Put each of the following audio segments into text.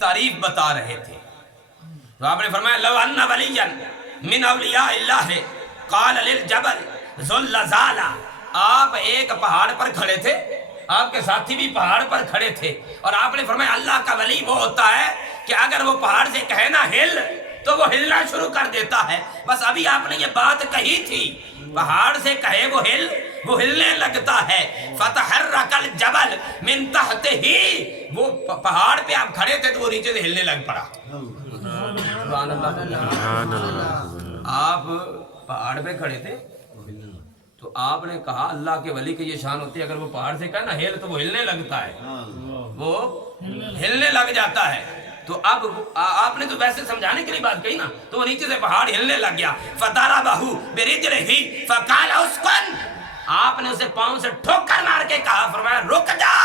تعریف بتا رہے تھے تو آپ نے فرمایا لو ان ولیا من اولیاء اللہ قال للجبل ذل زالا. آپ ایک پہاڑ پر کھڑے تھے, آپ کے ساتھی بھی پہاڑ پر کھڑے تھے, اور آپ نے فرمایا اللہ کا ولی وہ ہوتا ہے کہ اگر وہ پہاڑ سے کہے نا ہل تو وہ ہلنا شروع کر دیتا ہے. بس ابھی آپ نے یہ بات کہی تھی, پہاڑ سے کہے وہ ہلنے لگتا ہے. فتحرک الجبل من تحتہ, وہ پہاڑ پہ آپ کھڑے تھے تو وہ نیچے سے ہلنے لگ پڑا. سبحان اللہ. آپ پہاڑ پہ کھڑے تھے تو آپ نے کہا اللہ کے ولی کی یہ شان ہوتی ہے, اگر وہ پہاڑ سے کہے نا ہل تو وہ ہلنے لگتا ہے, وہ ہلنے لگ جاتا ہے. تو اب آپ نے تو ویسے سمجھانے کے لیے بات کہی نا, تو وہ نیچے سے پہاڑ ہلنے لگ گیا. فَضَرَبَهُ بِرِجْلِهِ فَقَالَ اسْكُنْ, آپ نے اسے پاؤں سے ٹھوکر مار کے کہا, فرمایا رک جا,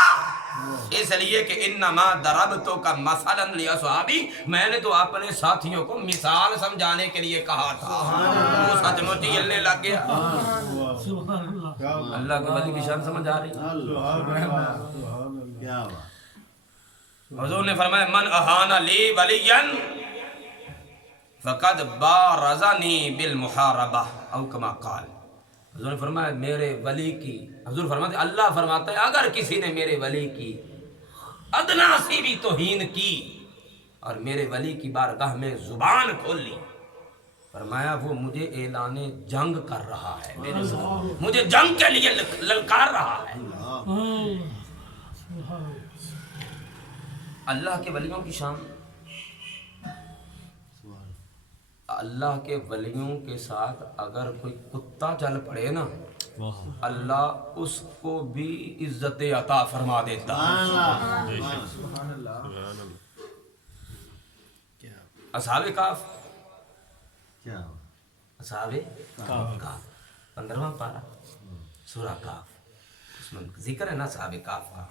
اس لیے کہ انما ضربتک مثلا لاصحابی, میں نے تو اپنے ساتھیوں کو مثال سمجھانے کے لیے کہا تھا. وہ سچ مچ ہی ہلنے لگ گیا. اللہ کے ولی کی شان سمجھ آ رہی. حضور نے فرمایا من اہان لی ولیا فقد بارزنی بالمحاربہ او کما قال. حضور نے فرمایا میرے ولی کی, حضور فرماتے اللہ فرماتا ہے اگر کسی نے میرے ولی کی ادنا سی بھی توہین کی اور میرے ولی کی بارگاہ میں زبان کھول لی, فرمایا وہ مجھے اعلان جنگ کر رہا ہے, میرے ساتھ مجھے جنگ کے لیے للکار رہا ہے. اللہ کے ولیوں کی شان, اللہ کے ولیوں کے ساتھ اگر کوئی کتا چل پڑے نا, اللہ اس کو بھی عزت عطا فرما دیتا ہے. اصحاب کہف, اصحاب کہف 15واں پارہ سورہ کہف, اس میں ذکر ہے نا اصحاب کہف کا.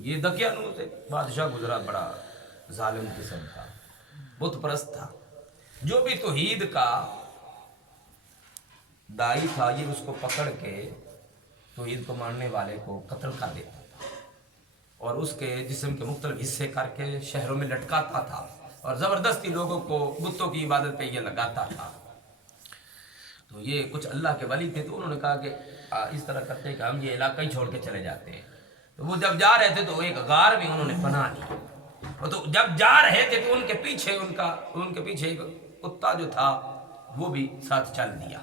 یہ دقیانوس ایک بادشاہ گزرا, بڑا ظالم قسم کا, بت پرست تھا. جو بھی توحید کا دائی تھا یہ اس کو پکڑ کے توحید کو ماننے والے کو قتل کر دیتا تھا, اور اس کے جسم کے مختلف حصے کر کے شہروں میں لٹکاتا تھا, اور زبردستی لوگوں کو بتوں کی عبادت پہ یہ لگاتا تھا. تو یہ کچھ اللہ کے ولی تھے, تو انہوں نے کہا کہ اس طرح کرتے ہیں کہ ہم یہ علاقہ ہی چھوڑ کے چلے جاتے ہیں. تو وہ جب جا رہے تھے تو ایک غار بھی انہوں نے بنا لی, اور تو جب جا رہے تھے تو ان کے پیچھے ایک کتا جو تھا وہ بھی ساتھ چل دیا.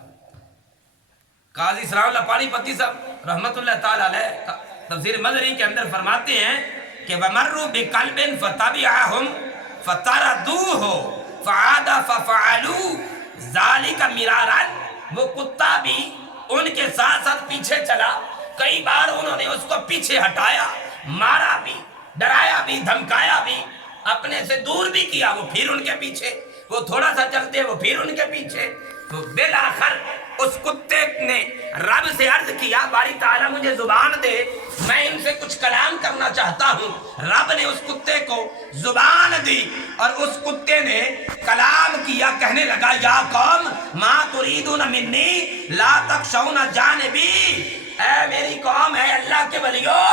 قاضی اسلام اللہ پانی پتی صاحب رحمت اللہ تعالی علیہ تفسیر مظہری کے اندر فرماتے ہیں کہ وَمَرُّوا بِقَلْبٍ فَتَبِعَهُمْ فَتَرَدُوهُ فَعَادَ فَفَعَلُوا ذَلِكَ مِرَارًا. وہ کتا بھی ان کے ساتھ ساتھ پیچھے چلا, کئی بار انہوں نے اس کو پیچھے ہٹایا, مارا بھی, ڈرایا بھی, دھمکایا بھی, اپنے سے دور بھی کیا, وہ پھر ان کے پیچھے, وہ تھوڑا سا چلتے وہ پھر ان کے پیچھے. تو بالآخر اس کتے نے رب سے عرض کیا باری تعالیٰ مجھے زبان دے, میں ان سے کچھ کلام کرنا چاہتا ہوں. رب نے اس کتے کو زبان دی اور اس کتے نے کلام کیا, کہنے لگا یا قوم ما تريدون منی لا تخشون جانبی, اے میری قوم, ہے اللہ کے ولیو,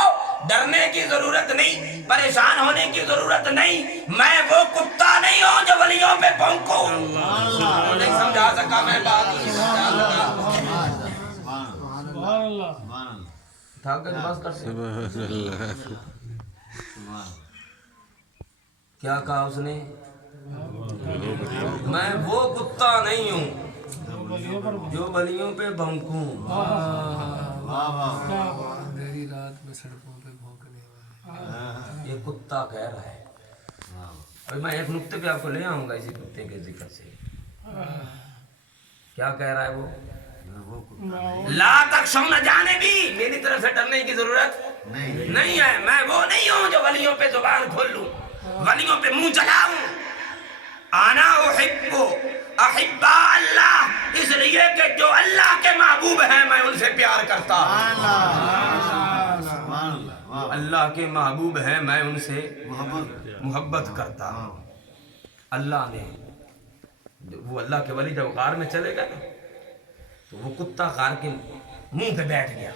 ڈرنے کی ضرورت نہیں, پریشان ہونے کی ضرورت نہیں, میں وہ کتا نہیں ہوں جو ولیوں پہ بھونکوں. نہیں سمجھا سکا میں بات, نہیں سمجھا سکا. کیا کہا اس نے, میں وہ کتا نہیں ہوں جو ولیوں پہ بھونکوں. میری رات میں سڑکوں پہ بھونکنے والا یہ کتا کہہ رہا ہے. ابھی میں ایک نقطے پہ آپ کو لے آؤں گا اسی کتے کے ذکر سے. کیا کہہ رہا ہے وہ, لا تخشون جانبی, میری طرف سے ڈرنے کی ضرورت نہیں ہے, میں وہ نہیں ہوں جو ولیوں پہ زبان کھول لوں, ولیوں پہ منہ چلاؤں. انا احبا اللہ, اس لیے کہ جو اللہ کے محبوب ہیں میں ان سے پیار کرتا ہوں. اللہ کے محبوب ہیں میں ان سے محبت کرتا ہوں. اللہ نے وہ اللہ کے ولی جب غار میں چلے گئے نا تو وہ کتا غار کے منہ پہ بیٹھ گیا.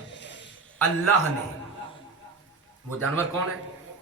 اللہ نے, وہ جانور کون ہے,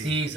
30।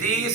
30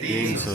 300।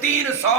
300।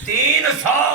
300